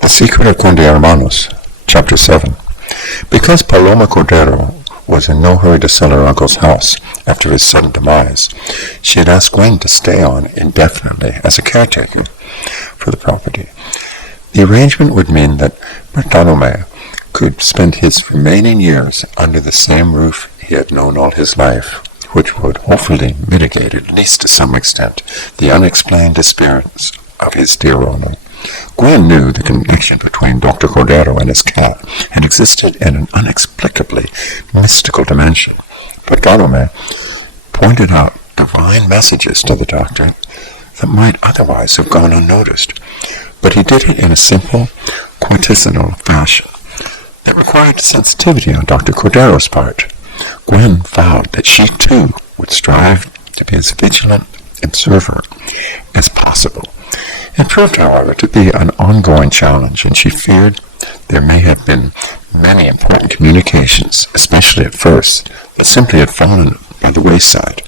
The Secret of Conde Hermanos, Chapter 7. Because Paloma Cordero was in no hurry to sell her uncle's house after his sudden demise, she had asked Gwen to stay on indefinitely as a caretaker for the property. The arrangement would mean that Bartholomew could spend his remaining years under the same roof he had known all his life, which would hopefully mitigate, at least to some extent, the unexplained disappearance of his dear owner. Gwen knew the connection between Dr. Cordero and his cat had existed in an inexplicably mystical dimension. Bartholomew pointed out divine messages to the doctor that might otherwise have gone unnoticed, but he did it in a simple, quintessential fashion that required sensitivity on Dr. Cordero's part. Gwen vowed that she too would strive to be as vigilant observer as possible. It proved, however, to be an ongoing challenge, and she feared there may have been many important communications, especially at first, that simply had fallen by the wayside.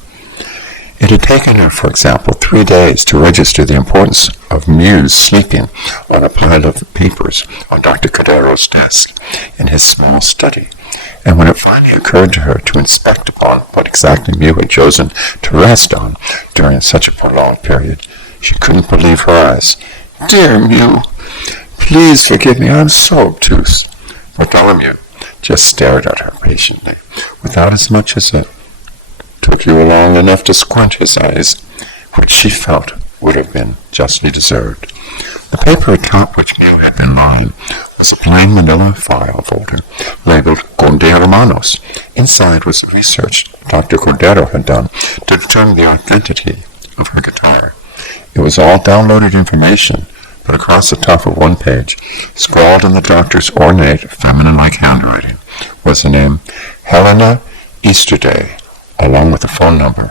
It had taken her, for example, 3 days to register the importance of Muse sleeping on a pile of papers on Dr. Cordero's desk in his small study, and when it finally occurred to her to inspect upon what exactly Mew had chosen to rest on during such a prolonged period, she couldn't believe her eyes. "Dear Mew, please forgive me, I'm so obtuse." Bartholomew just stared at her patiently, without as much as it took you long enough to squint his eyes, which she felt would have been justly deserved. The paper atop which Mew had been lying was a plain manila file folder labeled Conde Hermanos. Inside was the research Dr. Cordero had done to determine the authenticity of her guitar. It was all downloaded information, but across the top of one page, scrawled in the doctor's ornate, feminine-like handwriting, was the name Helena Easterday, along with a phone number.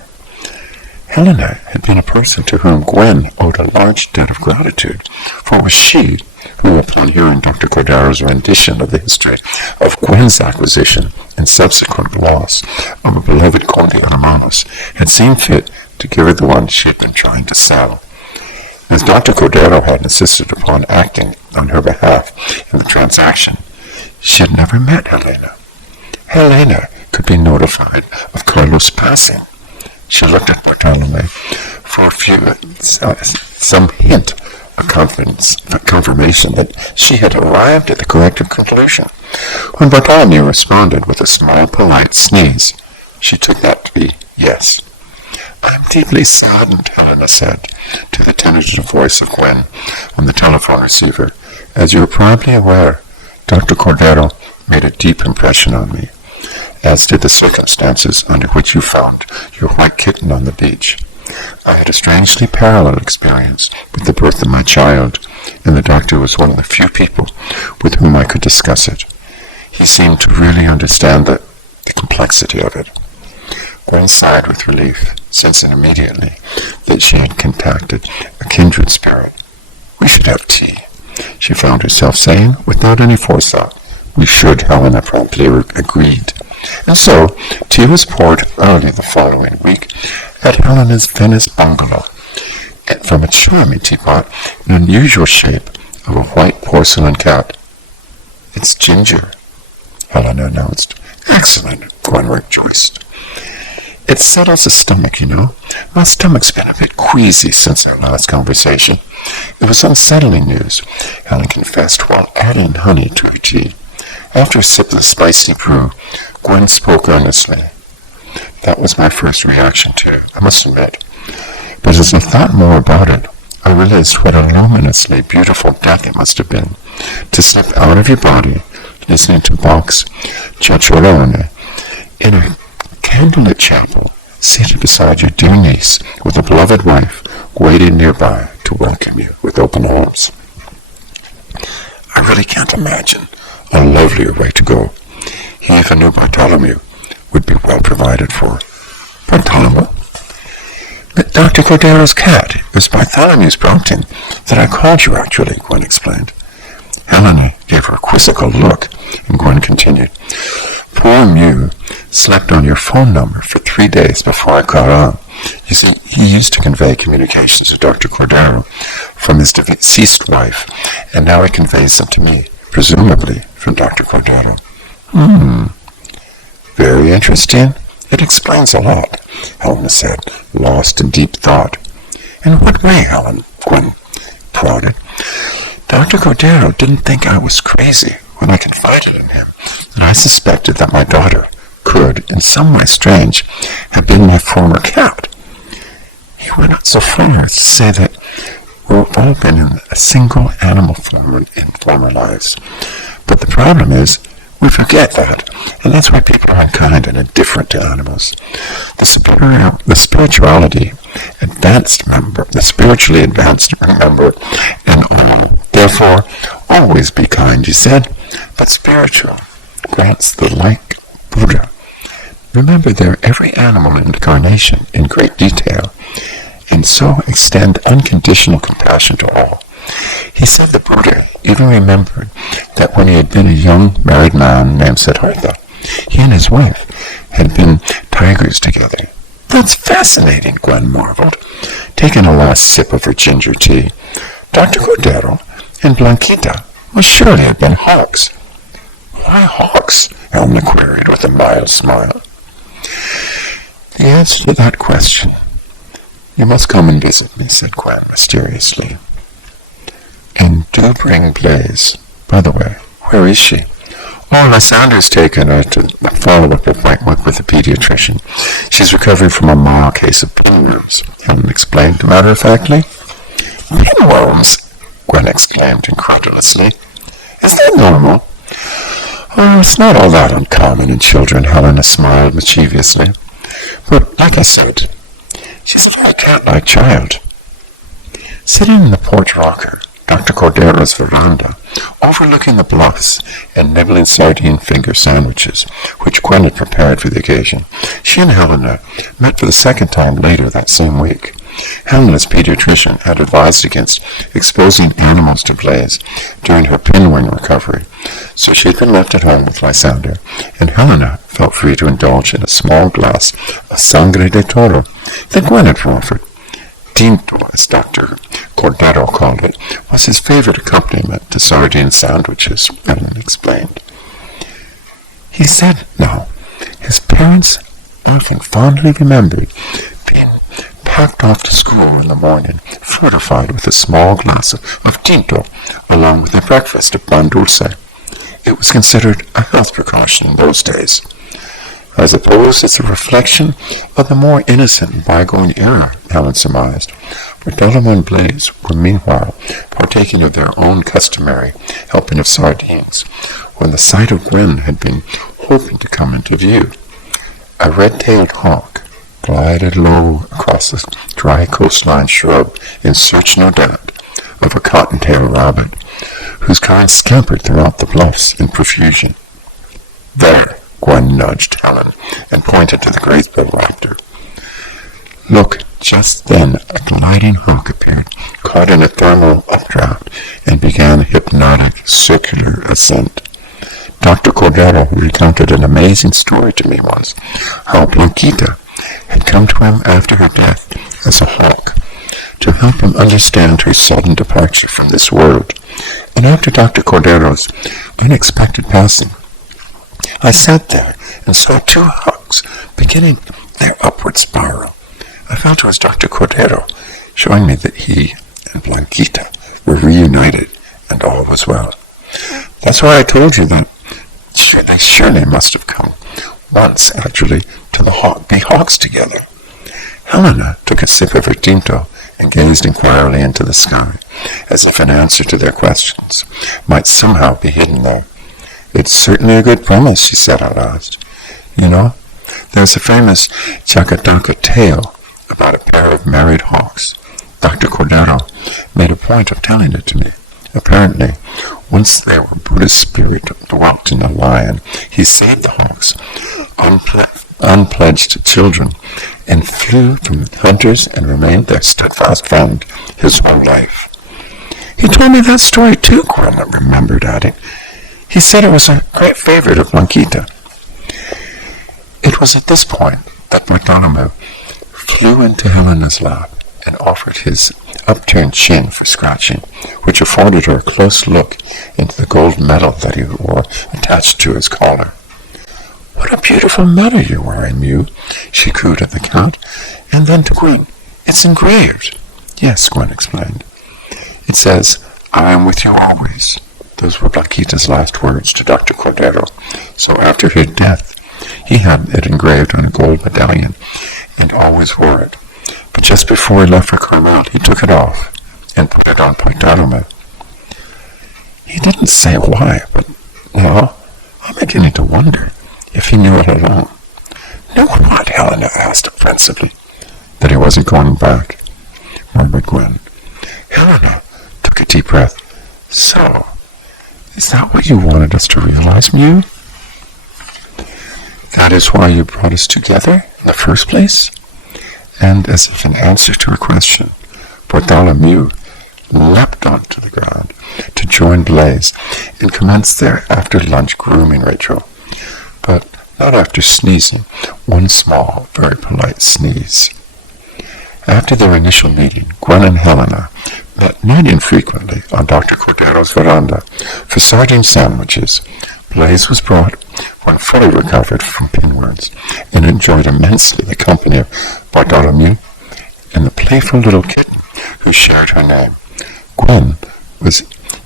Helena had been a person to whom Gwen owed a large debt of gratitude, for it was she who, upon hearing Dr. Cordero's rendition of the history of Gwen's acquisition and subsequent loss of a beloved Conde Hermanos, had seen fit to give her the one she had been trying to sell. As Dr. Cordero had insisted upon acting on her behalf in the transaction, she had never met Helena. Helena could be notified of Carlos' passing. She looked at Bartholomew for some hint of confirmation that she had arrived at the correct conclusion. When Bartholomew responded with a small, polite sneeze, she took that to be yes. "I'm deeply saddened," Helena said, to the tentative voice of Gwen on the telephone receiver. "As you are probably aware, Dr. Cordero made a deep impression on me, as did the circumstances under which you found your white kitten on the beach. I had a strangely parallel experience with the birth of my child, and the doctor was one of the few people with whom I could discuss it. He seemed to really understand the complexity of it." Gwen sighed with relief, sensing immediately that she had contacted a kindred spirit. "We should have tea," she found herself saying, without any forethought. "We should," Helena promptly agreed. And so, tea was poured early the following week at Helena's Venice bungalow, and from a charming teapot in an unusual shape of a white porcelain cat. "It's ginger," Helena announced. "Excellent," Gwen rejoiced. "It settles the stomach, you know. My stomach's been a bit queasy since our last conversation." It was unsettling news, Helen confessed while adding honey to her tea. After a sip of the spicy brew, Gwen spoke earnestly. "That was my first reaction too, I must admit. But as I thought more about it, I realized what a luminously beautiful death it must have been, to slip out of your body, listening to Bach's Cicerone, in a candlelit chapel, seated beside your dear niece, with a beloved wife waiting nearby to welcome you with open arms. I really can't imagine a lovelier way to go. He even knew Bartholomew would be well provided for." "Bartholomew?" "But Dr. Cordero's cat. It was Bartholomew's prompting that I called you, actually," Gwen explained. Helena gave her a quizzical look, and Gwen continued. Poor Mew slept on your phone number for 3 days before I caught on. You see, he used to convey communications to Dr. Cordero from his deceased wife, and now he conveys them to me, presumably from Dr. Cordero. Very interesting. It explains a lot, Helena said, lost in deep thought. In what way, Helen? Gwen prodded. Dr. Cordero didn't think I was crazy when I confided in him that I suspected that my daughter could, in some way strange, have been my former cat. He went so far as to say that we've all been in a single animal form in former lives. But the problem is, we forget that, and that's why people are unkind and indifferent to animals. The spiritually advanced member, and all, therefore, always be kind, he said, but spiritual grants the like Buddha. Remember their every animal incarnation in great detail, and so extend unconditional compassion to all. He said the Buddha even remembered that when he had been a young married man named Siddhartha, he and his wife had been tigers together. That's fascinating, Gwen marveled, taking a last sip of her ginger tea. Dr. Cordero and Blanquita must surely have been hawks. Why hawks? Helena queried with a mild smile. The answer to that question. You must come and visit me, said Gwen mysteriously. And do bring Blaze. By the way, where is she? Oh, Lysander's taken her to a follow-up appointment with a pediatrician. She's recovering from a mild case of pinworms, Helen explained matter-of-factly. Pinworms? Gwen exclaimed incredulously. Is that normal? Oh, it's not all that uncommon in children, Helena smiled mischievously. But, like I said, she's a very cat-like child. Sitting in the porch rocker, Dr. Cordero's veranda, overlooking the bluffs and nibbling sardine finger sandwiches, which Gwen had prepared for the occasion, she and Helena met for the second time later that same week. Helena's pediatrician had advised against exposing animals to Blaze during her pinwing recovery, so she had been left at home with Lysander, and Helena felt free to indulge in a small glass of sangre de toro that Gwen had offered. Tinto, as Dr. Cordero called it, was his favorite accompaniment to sardine sandwiches, Helen explained. He said, now, his parents often fondly remembered being packed off to school in the morning, fortified with a small glass of tinto, along with a breakfast of pan dulce. It was considered a health precaution in those days. I suppose it's a reflection of the more innocent bygone era, Helen surmised. Bartholomew and Blaze were meanwhile partaking of their own customary helping of sardines, when the sight of Gwen had been hoping to come into view. A red-tailed hawk glided low across the dry coastline shrub in search, no doubt, of a cottontail rabbit, whose kind scampered throughout the bluffs in profusion. There! Gwen nudged Helen and pointed to the great-billed raptor. Look, just then a gliding hawk appeared, caught in a thermal updraft, and began a hypnotic circular ascent. Dr. Cordero recounted an amazing story to me once, how Blanquita had come to him after her death as a hawk, to help him understand her sudden departure from this world, and after Dr. Cordero's unexpected passing, I sat there and saw two hawks beginning their upward spiral. I felt it was Dr. Cordero, showing me that he and Blanquita were reunited and all was well. That's why I told you that they surely must have come once, actually, to be hawks together. Helena took a sip of her tinto and gazed inquiringly into the sky, as if an answer to their questions might somehow be hidden there. It's certainly a good premise, she said at last. You know, there's a famous Chacataca tale about a pair of married hawks. Dr. Cordero made a point of telling it to me. Apparently, once they were Buddha's spirit dwelt in a lion, he saved the hawks, unpledged children, and flew from the hunters and remained their steadfast friend his whole life. He told me that story too, Gwen remembered adding. He said it was a great favorite of Blanquita. It was at this point that Bartholomew flew into Helena's lap and offered his upturned chin for scratching, which afforded her a close look into the gold medal that he wore attached to his collar. "What a beautiful medal you're wearing, Mew," she cooed at the cat, and then to Gwen, "It's engraved." "Yes," Gwen explained. "It says, 'I am with you always.'" Those were Blanquita's last words to Dr. Cordero, so after her death, he had it engraved on a gold medallion and always wore it. But just before he left for Carmel, he took it off and put it on Bartholomew. He didn't say why, but now I'm beginning to wonder if he knew it at all. "Knew what?" Helena asked offensively. "That he wasn't going back," murmured Gwen. Helena took a deep breath. "So, is that what you wanted us to realize, Mew? That is why you brought us together in the first place?" And as if in answer to her question, Bartholomew leapt onto the ground to join Blaise and commenced their after-lunch grooming ritual, but not after sneezing, one small, very polite sneeze. After their initial meeting, Gwen and Helena met not infrequently on Dr. Cordero's veranda for sardine sandwiches. Blaise was brought when fully recovered from pinworms and enjoyed immensely the company of Bartholomew and the playful little kitten who shared her name. Gwen was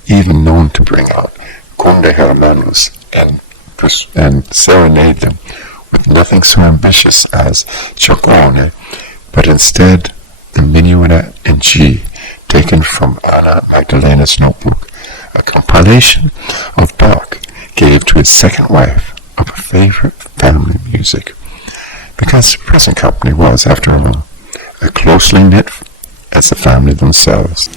even known to bring out Conde Hermanos and serenade them with nothing so ambitious as Cioccolone, but instead the minuet in G, taken from Anna Magdalena's notebook, a compilation of Bach gave to his second wife of a favorite family music, because the present company was, after all, as closely knit as the family themselves.